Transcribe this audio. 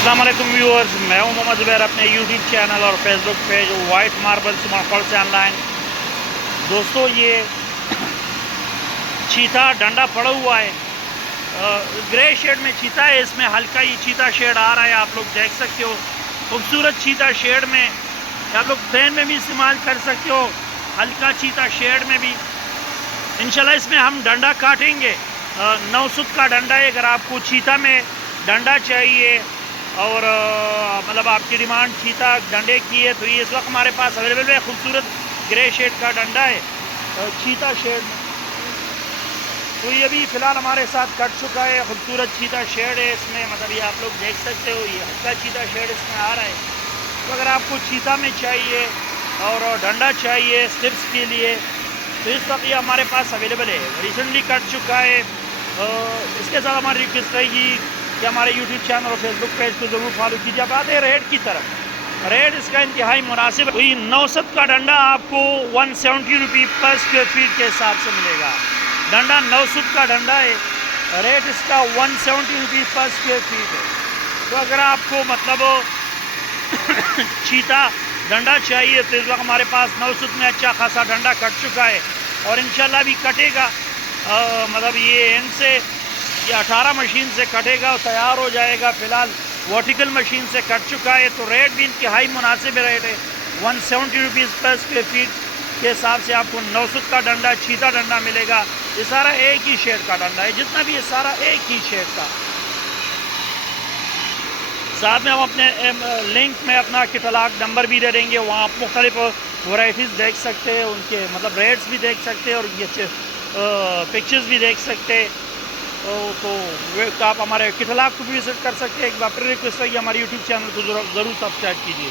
अस्सलाम वालेकुम व्यूअर्स, मैं हूं मोहम्मद ज़ुबैर। अपने यूट्यूब चैनल और फेसबुक पेज वाइट मार्बल सुमरखौल से ऑनलाइन। दोस्तों, ये चीता डंडा पड़ा हुआ है, ग्रे शेड में चीता है। इसमें हल्का ही चीता शेड आ रहा है, आप लोग देख सकते हो। खूबसूरत चीता शेड में आप लोग पेन में भी इस्तेमाल कर सकते हो, हल्का चीता शेड में भी। इंशाल्लाह इसमें हम डंडा काटेंगे। 9 सूत का डंडा है। अगर आपको चीता में डंडा चाहिए और मतलब आपकी डिमांड चीता डंडे की है, तो ये इस वक्त हमारे पास अवेलेबल है। खूबसूरत ग्रे शेड का डंडा है, चीता शेड में। तो ये भी फ़िलहाल हमारे साथ कट चुका है। खूबसूरत चीता शेड है इसमें, मतलब ये आप लोग देख सकते हो, ये हल्का चीता शेड इसमें आ रहा है। तो अगर आपको चीता में चाहिए और डंडा चाहिए स्लिप्स के लिए, तो इस वक्त ये हमारे पास अवेलेबल है, रिसेंटली कट चुका है। इसके साथ हमारी रिक्वेस्ट रहेगी कि हमारे यूट्यूब चैनल और फेसबुक पेज को ज़रूर फॉलो कीजिए। अब आते हैं रेट की तरफ। रेट इसका इंतहाई मुनासिब है। वही 9 सूत का डंडा आपको 170 रुपये पर स्क्वायर फीट के हिसाब से मिलेगा। डंडा 9 सूत का डंडा है, रेट इसका 170 रुपये पर स्क्वायर फीट है। तो अगर आपको मतलब चीता डंडा चाहिए, तो इस वक्त हमारे पास 9 सूत में अच्छा खासा डंडा कट चुका है और इंशाल्लाह भी कटेगा। मतलब ये इनसे ये 18 मशीन से कटेगा और तैयार हो जाएगा। फ़िलहाल वर्टिकल मशीन से कट चुका है, तो रेट भी इनतहाई मुनासिब रेट है। 170 रुपीज़ पर स्क्वायर फीट के हिसाब से आपको 9 सूत का डंडा, चीता डंडा मिलेगा। ये सारा एक ही शेड का डंडा है, जितना भी ये सारा एक ही शेड का। साथ में हम अपने लिंक में अपना कैटलॉग नंबर भी दे देंगे, वहाँ आप मुख्तलिफ वैराइटीज़ देख सकते हैं, उनके मतलब रेट्स भी देख सकते हैं और ये पिक्चर्स भी देख सकते हैं। तो आप हमारे कैटलॉग को भी विजिट कर सकते हैं। एक बार फिर रिक्वेस्ट है कि हमारे यूट्यूब चैनल को ज़रूर सब्सक्राइब कीजिए।